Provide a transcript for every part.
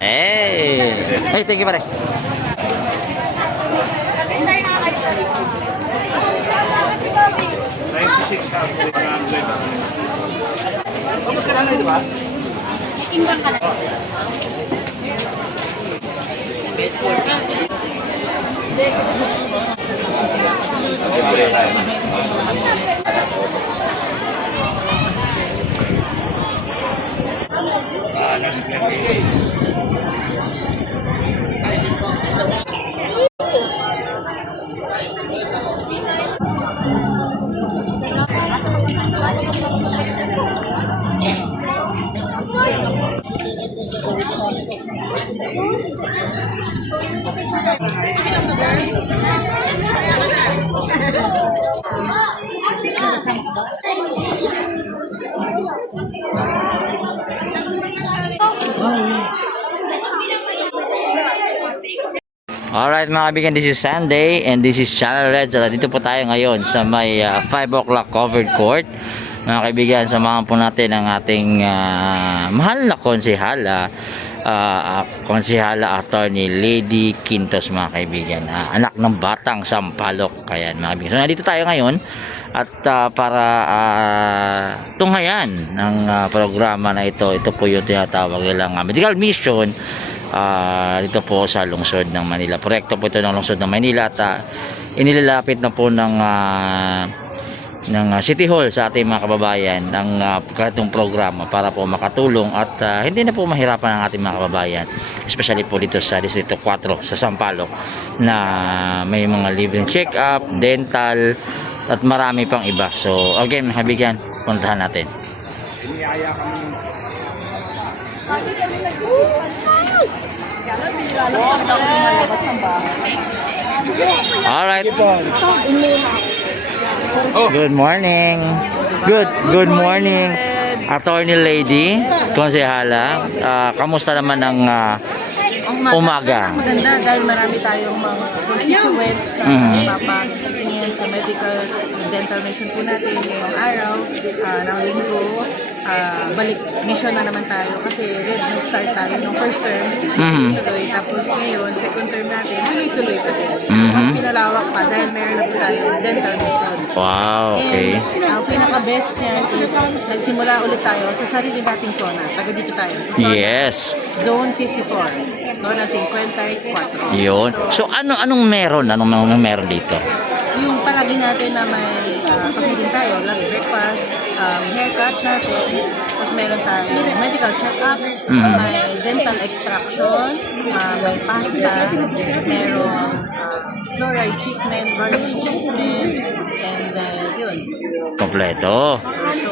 Hey! Hey, thank you pare. Tapos ka na, di ba? Timbang ka na. Alright mga kaibigan, this is Sunday and this is Channel Red. So, dito po tayo ngayon sa may 5 o'clock covered court. Mga kaibigan, samahan po natin ang ating mahal na konsehala, konsehala attorney Lady Quintos mga kaibigan, anak ng batang Sampaloc. Kaya mga kaibigan, so nandito tayo ngayon at para tunghayan ng programa na ito. Ito po yung tinatawag nilang medical mission dito po sa lungsod ng Manila. Proyekto po ito ng lungsod ng Manila at inilalapit na po ng City Hall sa ating mga kababayan ang ganitong programa para po makatulong at hindi na po mahirapan ang ating mga kababayan, especially po dito sa Distrito 4 sa Sampaloc, na may mga libreng check-up, dental at marami pang iba. So again mga kaibigan, puntahan natin. Iniyaya kami. Alright. Good morning. Good morning, Attorney Lady Konsehala. Kamusta naman ang umaga? Maganda dahil marami tayong mga constituents na mapapatingin sa medical dental mission po natin ngayong araw ng linggo. Balik mission na naman tayo kasi nag-start tayo ng first term, tuloy, tapos ngayon second term natin tuloy pa din. Mas pinalawak pa dahil meron na po tayo dental mission. Wow, okay. And ang pinaka-best niyan is nagsimula ulit tayo sa sarili nating zona. Taga dito tayo sa zona, Yes. Zone 54, zona 54. Yun. So anong meron? Anong meron dito? Yung palagi natin na may pagiging tayo, lagi breakfast, haircut natin, tapos meron tayo medical check-up, may dental extraction, may pasta, meron fluoride treatment, varnish treatment, and yun. Kompleto.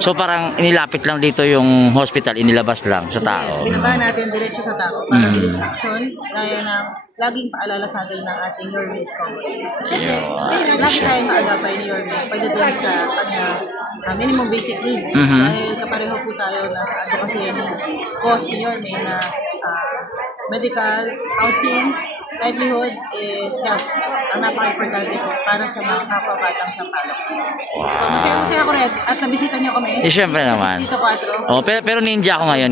So parang inilapit lang dito yung hospital, inilabas lang sa tao. Yes, binaba natin diretso sa tao para bilis action, gaya ng laging paalala sa atin ng ating Your Way is Common. Lagi tayong naagapay ni Your Way, pwede din sa kanya minimum basic needs. Dahil kapareho po tayo na sa advocacy ng cause ni Your Way na medical, housing, livelihood, health. Ang napaka-importante po para sa mga kapwa-batang Sampaloc. So, masaya ako rin at nabisita niyo kami. Siyempre naman. Dito 4. Oh, pero ninja ako ngayon.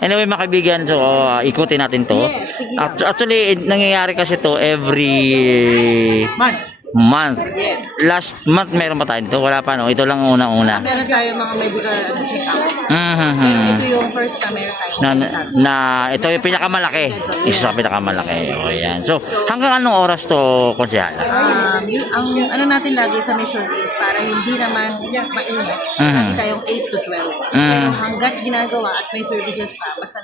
Anyway, mga kaibigan, so ikutin natin to. Yes, sige lang. Actually, nangyayari kasi to every month. Yes. Last month meron pa tayo dito. Wala pa, no? Ito lang unang-una. Meron tayo mga medical check-up. Pero ito yung first na meron tayo. Ito yung pinakamalaki. Isa sa pinakamalaki. O, yan. So, hanggang anong oras to, konsehala? Ang ano natin lagi sa mission is para hindi naman maingat. Lagi tayong 8 to 12. Pero hanggat ginagawa at may services pa, basta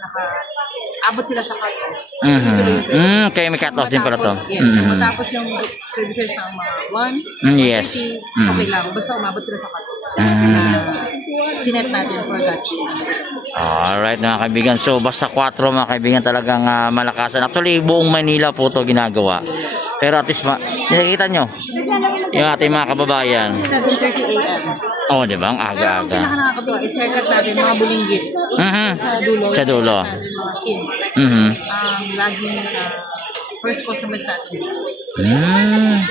abot sila sa cut-off. Ituloy yung services. Kaya may cut-off din pala to. Yes. Matapos yung services ng mga 1, Yes. 30, okay lang. Basta umabot sila sa cut-off. Sinet natin for that day. Alright mga kaibigan, so basta 4 mga kaibigan talagang malakasan. Actually buong Manila po to ginagawa. Pero at least nakikita nyo yung ating mga kababayan. 7:30 a.m. Oh, di ba? Ang Pero ang aga-aga. pinaka-nakakatuwa is haircut natin mga bulinggit. Sa dulo. Sa dulo. Natin mga kids. Mhm. Laging first customers natin.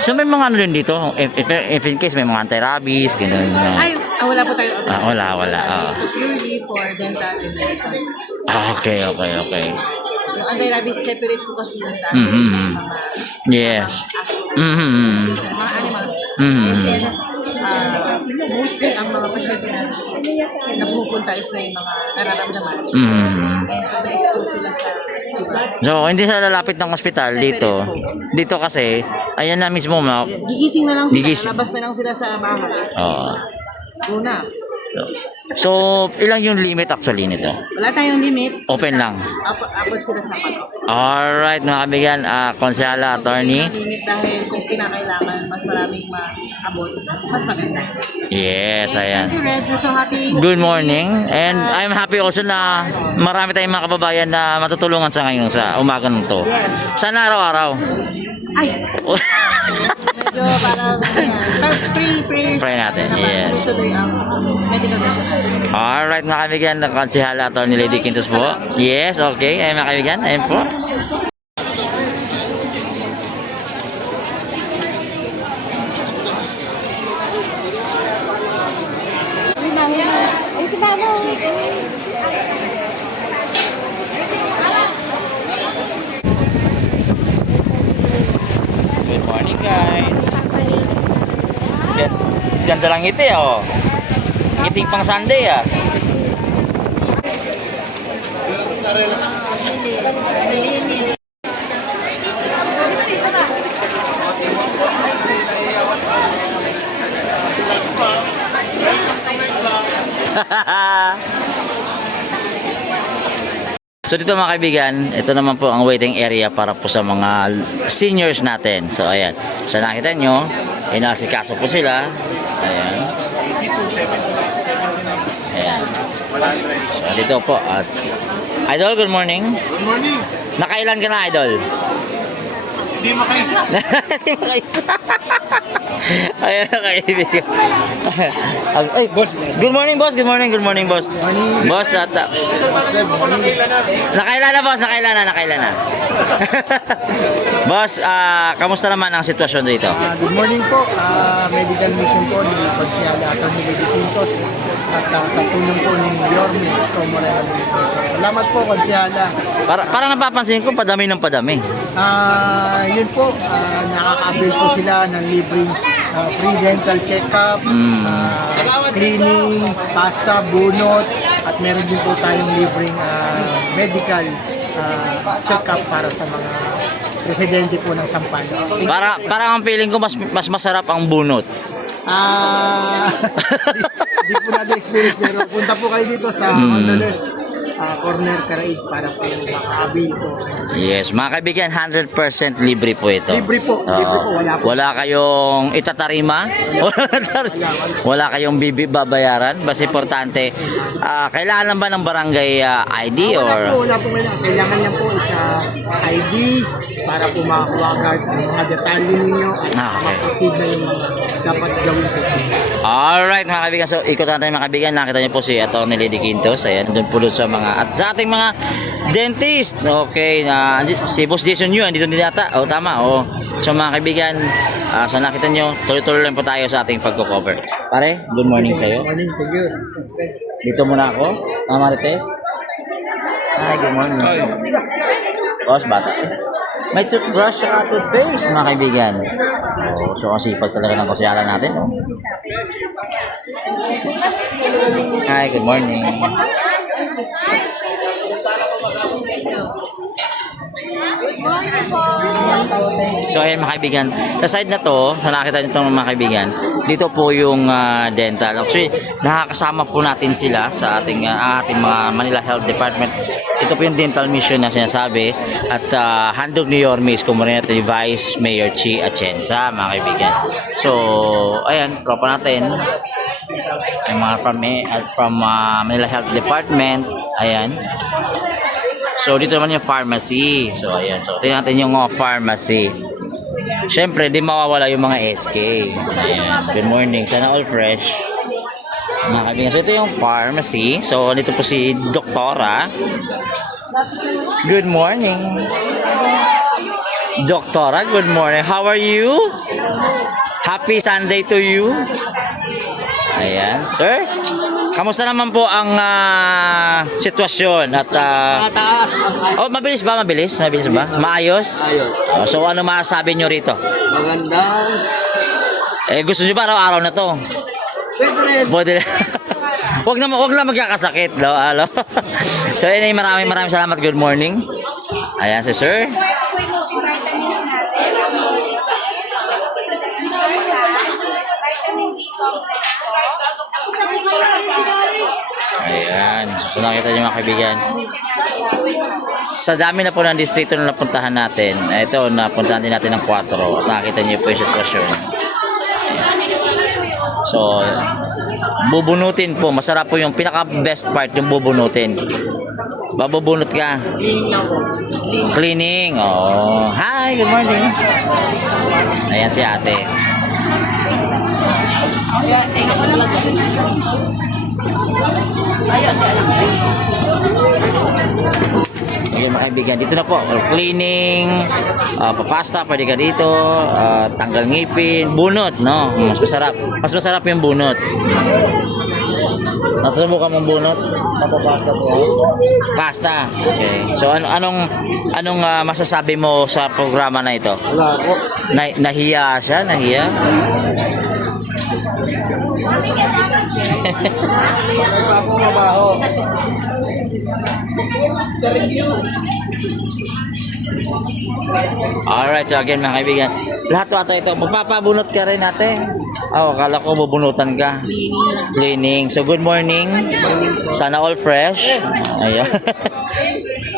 So may mga ano din dito, if in case may mga anti-rabies, gano'n. Ay, wala po tayo. Wala. Purely for dental and medical. Okay. Yung anti-rabies separate po kasi yung dahil Mhm. mga Yes. Mhm. mga animals. Mhm. Since mostly ang mga pasyente natin is napupunta is may mga nararamdaman. And pag na-expose sila sa iba, So, hindi sila lalapit ng ospital dito. Dito kasi, ayan na mismo, gigising na lang sila, Gigising. labas na lang sila sa bahay. Una, So, ilang yung limit actually nito? wala tayong limit. Open lang. Abot sila sa pato. Alright, mga kaibigan, konsyala, attorney. Limit dahil kung kinakailangan mas maraming maabot, mas maganda. Yes, ayan. Thank you, Red. We're so happy. Good morning. And I'm happy also na marami tayong mga kababayan na matutulungan sa ngayon sa umaga nito. Yes. Sana araw-araw. Ay, medyo parang Pray natin, yes. Tuloy ang medical mission natin. Alright, mga kaibigan, konsyala, attorney Lady Quintos po. Yes, okay. Ay, mga kaibigan, ayun po. Good morning, guys. Ganda lang ngiti, oh. Ngiting pang Sunday, ah. So dito mga kaibigan, ito naman po ang waiting area para po sa mga seniors natin. So ayan, sa nakita nyo, inasikaso po sila. Ayan. Ayan. So dito po at Idol, good morning. Good morning. Nakailan ka na, Idol? Hindi makaisa. Hindi makaisa. Ayan na kaibigan. Ay, boss. Good morning, boss. Good morning, boss. Boss, at nakailan na, boss. Nakailan na. Boss, kamusta naman ang sitwasyon dito? Good morning po. Medical mission po ni Konsyala Atty. Lady Quintos at sa tulong po ni Yorme Moreno. Salamat po, Konsyala. Parang napapansin ko, padami ng padami. Yun po, nakaka-avail po sila ng libreng free dental check-up, cleaning, pasta, bunot, at meron din po tayong libreng medical check-up para sa mga residente po ng Sampalo. Parang ang feeling ko mas masarap ang bunot. Di po na-experience pero punta po kayo dito sa Ondoles Corner Karaig para po maka-avail po. Yes, mga kaibigan, 100% libre po ito. Libre po, wala po. Wala kayong itatarima? Wala kayong babayaran? Basta importante, kailangan lang ba ng barangay ID or? Wala po. Kailangan lang po isa ID para po makakuha agad ang mga detalye ninyo at makakuha na yung mga dapat gawin po. Alright mga kaibigan, so ikot natin mga kaibigan, nakita niyo po si Atty. Lady Quintos, ayan, doon po sa mga, at sa ating mga dentist, okay, si Boss Jason Yu, andito din yata, tama, so mga kaibigan, so nakita niyo, tuloy-tuloy lang po tayo sa ating pagko-cover. Pare, good morning sa'yo. Morning, thank you. Dito muna ako, Mama Marites. Hi, good morning. Boss, bata. May toothbrush at toothpaste, mga kaibigan. So ang sipag talaga ng kusyalan natin, no? Hi, good morning. So ayun mga kaibigan, sa side na to, sa nakita nito mga kaibigan, dito po yung dental. Actually, nakakasama po natin sila sa ating mga Manila Health Department. Ito po yung dental mission na sinasabi at handog ni Yorme Moreno, Vice Mayor Chi Atienza, mga kaibigan. So, ayan, tropa natin. Yung mga from Manila Health Department, ayan. So, dito naman yung pharmacy. So, ayan. So, tingnan natin yung pharmacy. Siyempre, di mawawala yung mga SK. Ayan. Good morning. Sana all fresh. Mga kaibigan. So, ito yung pharmacy. So, dito po si Doktora. Good morning. Doktora, good morning. How are you? Happy Sunday to you. Ayan, sir. Kamusta naman po ang sitwasyon at oh, mabilis ba? Mabilis ba? Maayos? Oh, so ano masasabi nyo rito? Maganda. Gusto nyo ba araw-araw na to? Pwede. Wag na magkakasakit, no? Alo. So yun, maraming salamat. Good morning. Ayan si sir. Ayan. So nakita niyo mga kaibigan. Sa dami na po ng distrito na napuntahan natin, ito, napuntahan din natin ng 4. At nakita niyo po yung sitwasyon. So, bubunutin po. Masarap po yung pinaka-best part, yung bubunutin. Babubunot ka. Cleaning. Oh. Hi, good morning. Ayan si ate. Ayan mga kaibigan, dito na po. Cleaning, papasta, pwede ka dito, tanggal ngipin, bunot, no? Mas masarap yung bunot. Natusubukan mong bunot? Mapapasa po. Pasta. Okay. So anong masasabi mo sa programa na ito? Wala po. Nahiya siya, nahiya. Wala po mabaho. Alright, so again mga kaibigan, lahat to ito, magpapabunot ka rin natin. Oh, akala ko bubunutan ka. Cleaning. So good morning. Sana all fresh. Ayan.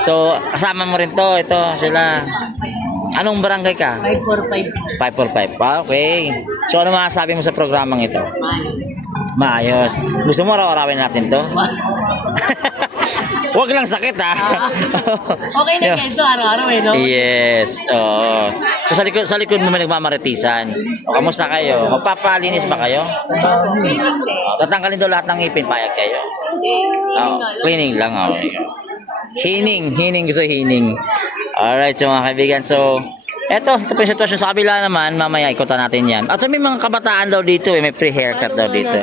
So kasama mo rin to, ito sila. Anong barangay ka? 545. 545. Okay. So ano masasabi mo sa programang ito? Maayos. Gusto mo araw-arawin natin to? Huwag lang sakit ha. Okay lang yan ito, araw-araw eh, no? Yes. Oo. So sa likod mo may nagmamaritisan. O, kamusta kayo? Magpapalinis ba kayo? Tatanggalin daw lahat ng ngipin, payag kayo. Cleaning lang. Okay. Hining gusto hining. Alright, so mga kaibigan, so ito po yung sitwasyon sa kabila naman, mamaya ikutan natin yan. At so may mga kabataan daw dito, may free haircut daw dito.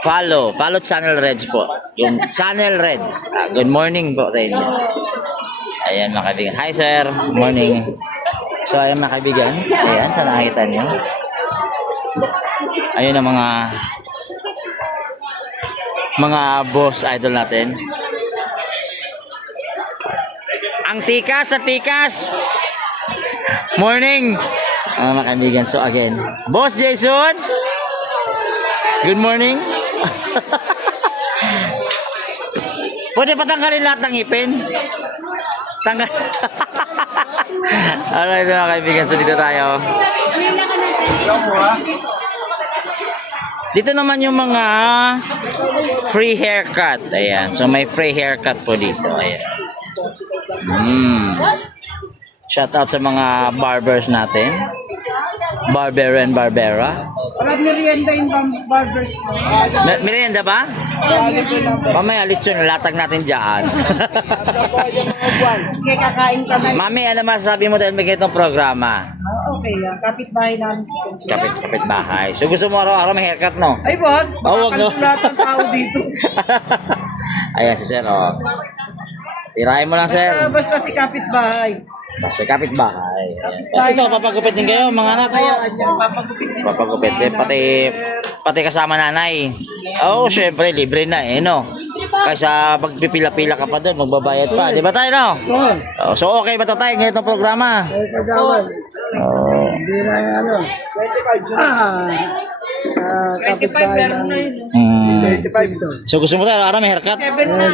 Follow Channel Reds po. Yung Channel Reds. Good morning po sa inyo. Ayan mga kaibigan. Hi sir, morning. So ayan mga kaibigan, ayan, sa nakikita nyo. Ayun ang mga boss idol natin. Ang tikas sa tikas. Morning. Mga kaibigan, so again, Boss Jason. Good morning. Pwede patanggalin lahat ng ipin? Tanggal. Alright mga kaibigan, so dito tayo. Dito naman yung mga free haircut. Ayan, so may free haircut po dito. Ayan. Shout out sa mga barbers natin. Barber and Barbera. Walang merienda yung barbers. Merienda ba? Mamaya lechon, latag natin dyan. Kaya kakain ka na. Mami, ano masasabi mo dahil may ganitong programa? Okay, kapitbahay namin. Kapit bahay. So gusto mo araw-araw may haircut, no? Ay, wag. Oh, wag, no? Lahat ng tao dito. Ayan si sir, oh. Tirahin mo lang, sir. Basta si kapitbahay. Basta kapitbahay. Ayan. Ito, papagupit din kayo, mga anak. Papagupit. Papagupit din, pati kasama nanay. Oh, syempre, libre na eh, no? Kaysa pagpipila-pila ka pa doon, magbabayad pa. Di ba tayo, no? Oh, so, okay ba ito tayo ngayon itong programa? Oh. Hindi na ano. 25 meron na yun. 25 to. So, gusto mo tayo, araw may haircut? 7 na.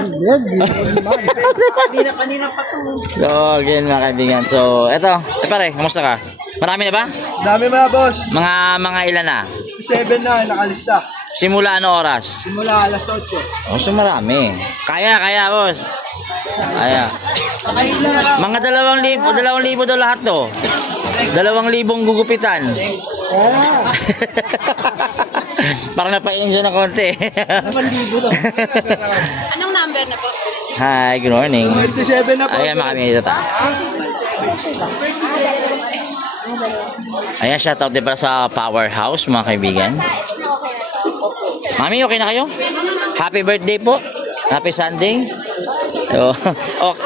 Kanina pa to. So, again, mga kaibigan. So, eto. Pare, kamusta ka? Marami na ba? Dami mga boss. Mga ilan na? 7 na, nakalista. Simula ano oras? Simula alas 8. Oh, so marami. Kaya, boss. Kaya. Mga 2,000 daw lahat to. 2,000 gugupitan. Parang napain siya na konti. Anong number na po? Hi, good morning. 27 na po. Ayan, makami dito tayo. Ayan, shoutout din pala sa Powerhouse, mga kaibigan. Mami, okay na kayo? Happy birthday po. Happy Sunday. So,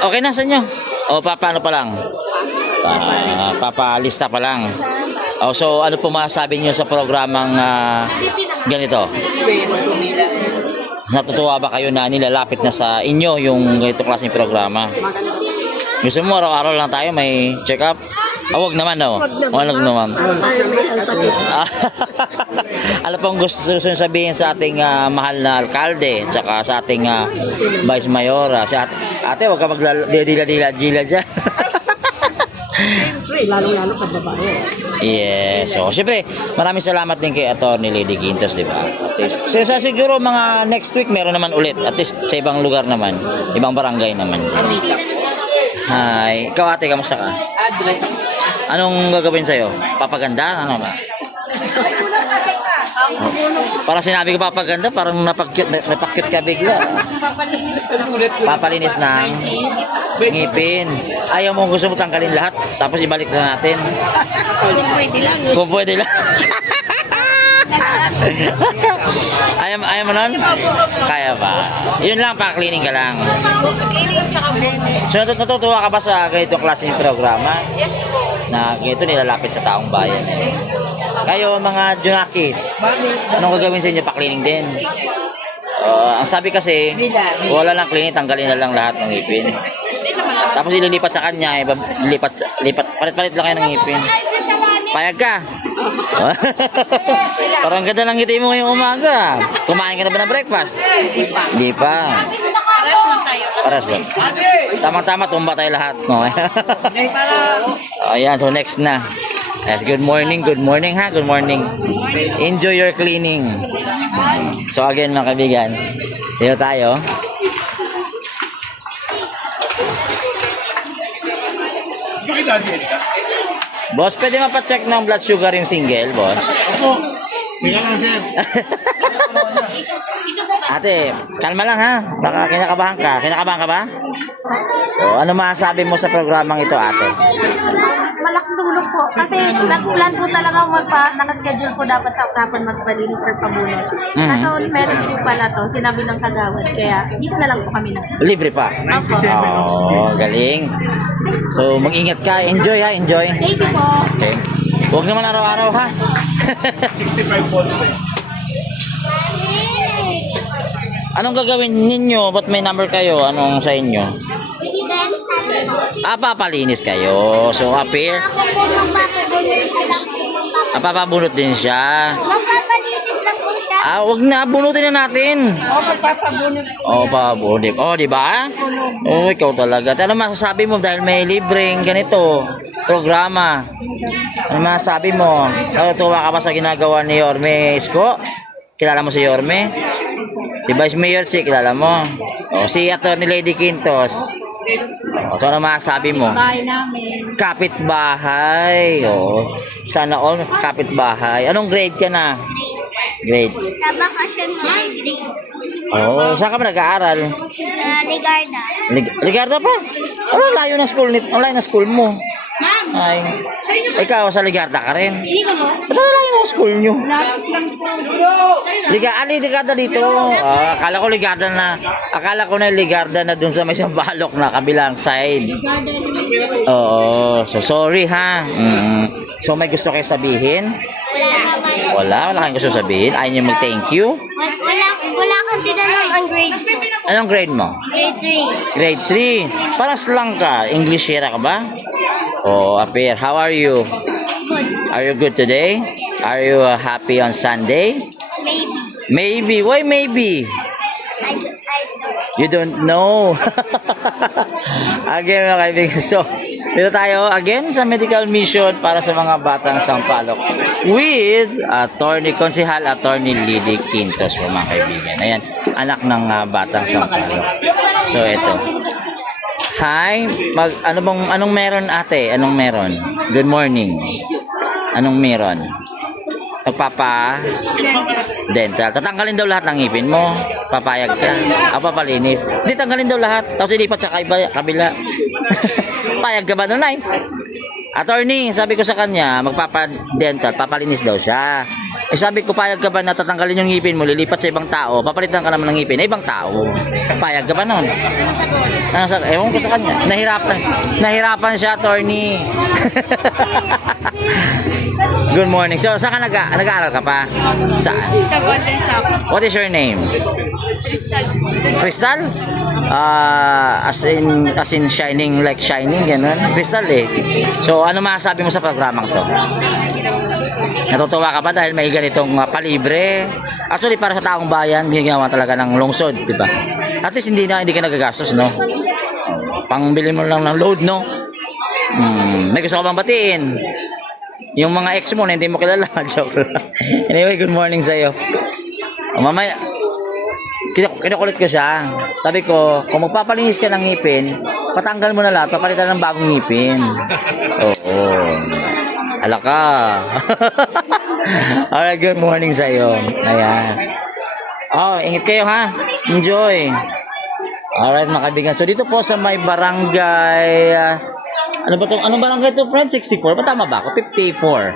okay na sa inyo? O, paano pa lang? Papalista pa lang. O, so, ano po masasabi nyo sa programang ganito? Natutuwa ba kayo na nilalapit na sa inyo yung ganito klaseng programa? Gusto mo araw-araw lang tayo may check-up? Wag naman, no? Wag naman. Ano pong gusto sabihin sa ating mahal na alkalde tsaka sa ating vice mayora? Si ate, wag ka magdila-dila dyan. Lalo-lalo sa babae. Yes. So, siyempre, maraming salamat din kay Atty. Lady Quintos, di ba? At least, siguro mga next week meron naman ulit. At least sa ibang lugar naman. Ibang barangay naman. Hi. Ikaw ate, kamusta ka? Anong gagawin sa'yo? Papaganda? Ano ba? Parang sinabi ko papaganda, parang napakyut ka bigla. Papalinis ng ngipin. Ayaw mo, gusto mo tanggalin lahat, tapos ibalik na natin. Kung pwede lang. Ayaw mo nun? Kaya ba? Yun lang, pa-cleaning ka lang. So, natutuwa ka ba sa ganitong klaseng programa? Na ganito nilalapit sa taong bayan. Kayo mga Junakis, anong gagawin sa inyo? Pa-cleaning din. Ang sabi kasi, wala lang cleaning, tanggalin na lang lahat ng ngipin. Tapos ililipat sa kanya, palit-palit lang kayo ng ngipin. Payag ka? Parang ganda ng ngiti mo ngayong umaga. Kumain ka na ba ng breakfast? Hindi pa. Paras lang. Tama-tama, tumba tayo lahat. No? Ayan, so next na. Yes, good morning ha, good morning. Enjoy your cleaning. So again mga kaibigan, dito tayo. Boss, pwede mapacheck ng blood sugar yung single, boss? Opo. Sige lang, sir. Ate, kalma lang ha. Baka kinakabahan ka. Kinakabahan ka ba? So, ano masasabi mo sa programang ito, ate? Malaking tulong po. Kasi nag-plan po talaga naka-schedule po dapat tapon magpalinis or pabunot. Kaso meron po pala to, sinabi ng kagawad. Kaya dito na lang po kami Libre pa? Opo. Oh, galing. So, mag-ingat ka. Enjoy ha, enjoy. Thank you po. Okay. Huwag naman araw-araw ha. 65 volts. Anong gagawin ninyo? Ba't may number kayo? Anong sa inyo? Papalinis kayo. So, appear. Ako po magpapabunot. Papabunot din siya. Magpapalinis na po siya. Wag na. Bunutin na natin. Papabunot. Di ba? Ikaw talaga. Ano masasabi mo dahil may libreng ganito programa? Ano masasabi mo? Tuwa ka ba sa ginagawa ni Yorme Isko? Kilala mo si Yorme? Si Vice Mayor Chick, kilala mo? Si Atty. Lady Quintos. So ano masasabi mo? Kapitbahay. Sana all kapitbahay. Anong grade ka na? Grade. Sa bakasyon mo. Saan ka ba nag-aaral? Sa Ligarda. Ligarda pa? Layo ng school nito. Layo ng school mo. Ay. Ikaw sa Ligarda ka rin? Hindi ba mo? Ba't layo ng school nyo? Ligarda dito. Akala ko na Ligarda na dun sa may Sambalok na kabilang side. Oo. So sorry ha. So may gusto kayo sabihin? Wala kayong gusto sabihin? Ayaw nyo mag-thank you? Wala kang tinanong ang grade ko. Anong grade mo? Grade 3. Grade 3. Paras lang ka. English era ka ba? Appear. How are you? Are you good today? Are you happy on Sunday? Maybe. Why maybe? You don't know. Again, mga kaibigan. So, dito tayo again sa medical mission para sa mga batang Sampaloc with Konsehal Atty. Lady Quintos po mga kaibigan. Ayan, anak ng batang Sampaloc. So, ito. Hi, anong meron ate? Anong meron? Good morning. Anong meron? dental. Tatanggalin daw lahat ng ngipin mo. Papayag ka. Papalinis. Hindi, tanggalin daw lahat. Tapos ilipat sa kabila. Payag ka ba nun, ay? Attorney, sabi ko sa kanya, magpapa-dental, papalinis daw siya. Eh sabi ko, payag ka ba na tatanggalin yung ngipin mo, lilipat sa ibang tao, papalitan ka naman ng ngipin, ibang tao. Payag ka ba nun? Ano sagot? Ewan ko sa kanya. Nahirapan siya, attorney. Good morning. So, saan ka nag-aaral ka pa? Saan? What is your name? Crystal? As in shining like shining, ganun. Crystal eh. So, ano masasabi mo sa programang to? Natutuwa ka ba dahil may ganitong palibre? Actually, para sa taong bayan, ginagawa talaga ng lungsod, di ba? At least hindi ka nagagastos, no? Pangbili mo lang ng load, no? May gusto ka bang batiin? Yung mga ex mo na hindi mo kilala. Joke lang. Anyway, good morning sa'yo. Mamaya, kinukulit ko siya. Sabi ko, kung magpapalinis ka ng ngipin, patanggal mo na lahat, papalitan ng bagong ngipin. Oo. Ala ka. Alright, good morning sa'yo. Ayan. Oh, ingat kayo ha. Enjoy. Alright mga kaibigan. So dito po sa may barangay, ano ba to? Anong barangay to, friend? 64? Ba tama ba ako? 54.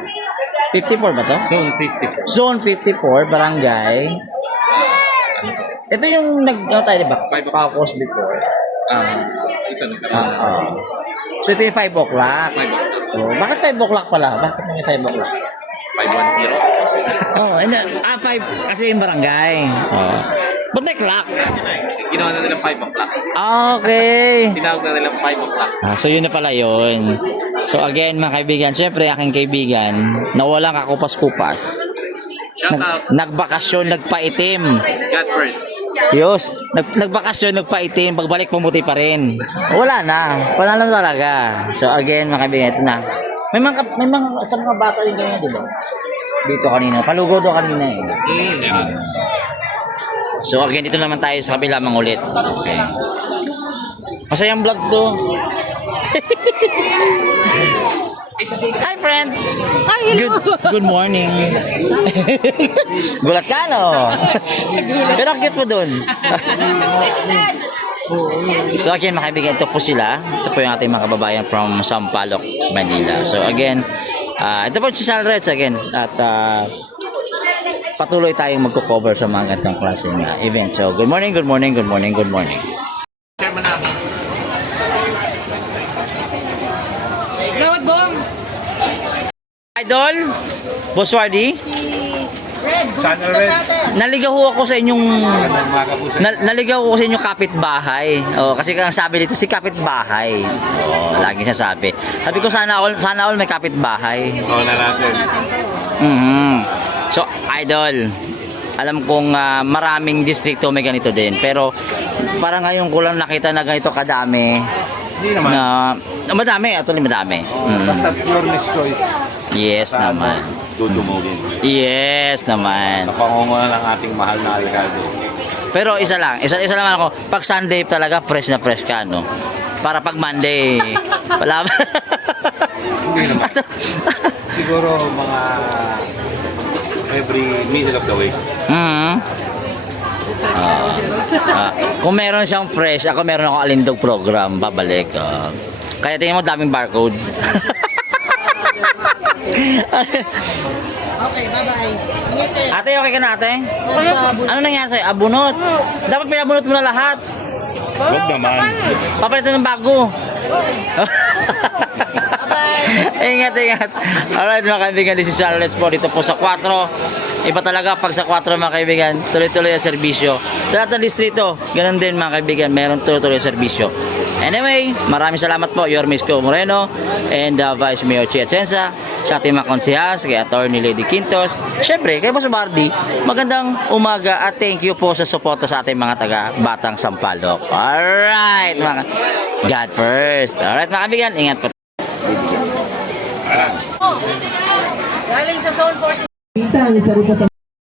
54 ba to? Zone 54. Zone 54, barangay. Ito yung tayo diba? Pacos before. Ito na. So ito yung 5 o'clock. So, bakit 5 o'clock pala? Bakit nga 5 o'clock? 510. Oh, 5 kasi yung barangay. Oh. Ba't may clock? Ginawa na nilang 5 o'clock. Okay. Tinawag na nilang 5 o'clock. So yun na pala yun. So again mga kaibigan, syempre aking kaibigan na walang kakupas-kupas. Shout out. Nagbakasyon, nagpaitim. God first. Yos, nagbakasyon, nagpaitim, pagbalik pumuti pa rin. Wala na, panalo talaga. So again mga kaibigan, ito na. May mga sa mga bata yung ganyan, di ba? Dito kanina, palugo doon kanina eh. So again, dito naman tayo sa kabila mangulit. Okay. Masayang vlog to. Hi friend. Good morning. Gulat ka no? Pero cute mo dun. So again mga kaibigan, ito po sila. Ito po yung ating mga kababayan from Sampaloc, Manila. So again, ito po si Salreds again. At patuloy tayong magko-cover sa mga ganitong klaseng event. So good morning, good morning, good morning, good morning. Chairman namin. Gawad bong! Idol, Boss Wardy, Red, Channel bukas Red. sa atin. naligaw ako sa inyong naligaw ako sa inyong kapitbahay. Oh, kasi ang sabi dito si kapitbahay. Oh, lagi siya sabi. Sabi ko sana all may kapitbahay. Oo na natin. So, Idol, alam kong maraming distrito may ganito din. Pero parang ngayon ko lang nakita na ganito kadami. Hindi naman. Madami, actually madami. Basta pure miss choice. Yes naman. Dudumugin. Yes naman. Sa pangunguna ng ating mahal na alkalde. Pero isa lang ako. Pag Sunday talaga fresh na fresh ka, no? Para pag Monday, wala. Hindi naman. Siguro mga every middle of the week. Kung meron siyang fresh, ako meron akong alindog program, babalik. Kaya tingin mo daming barcode. Okay, bye-bye. Ingat kayo. Ate, okay ka na ate? Nagpabunot. Ano nangyari sa'yo? Abunot. Dapat pinabunot mo na lahat. Huwag naman. Papalitan ng bago. Ingat. Alright mga kaibigan, this is Charlotte po dito po sa 4. Iba talaga pag sa 4 mga kaibigan, tuloy-tuloy ang serbisyo. Sa lahat ng distrito, ganun din mga kaibigan, meron tuloy-tuloy ang serbisyo. Anyway, maraming salamat po, Yormisco Moreno and Vice Mayor Chia Censa, sa ating mga konsehas, kay Attorney Lady Quintos, syempre kay Boss Bardi. Magandang umaga at thank you po sa suporta sa ating mga taga Batang Sampaloc. Alright, mga God first. Alright mga kaibigan, ingat po. Galing sa Zone 40. Kita ang isa rin sa